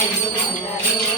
Ai, meu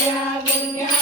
Yeah, yeah.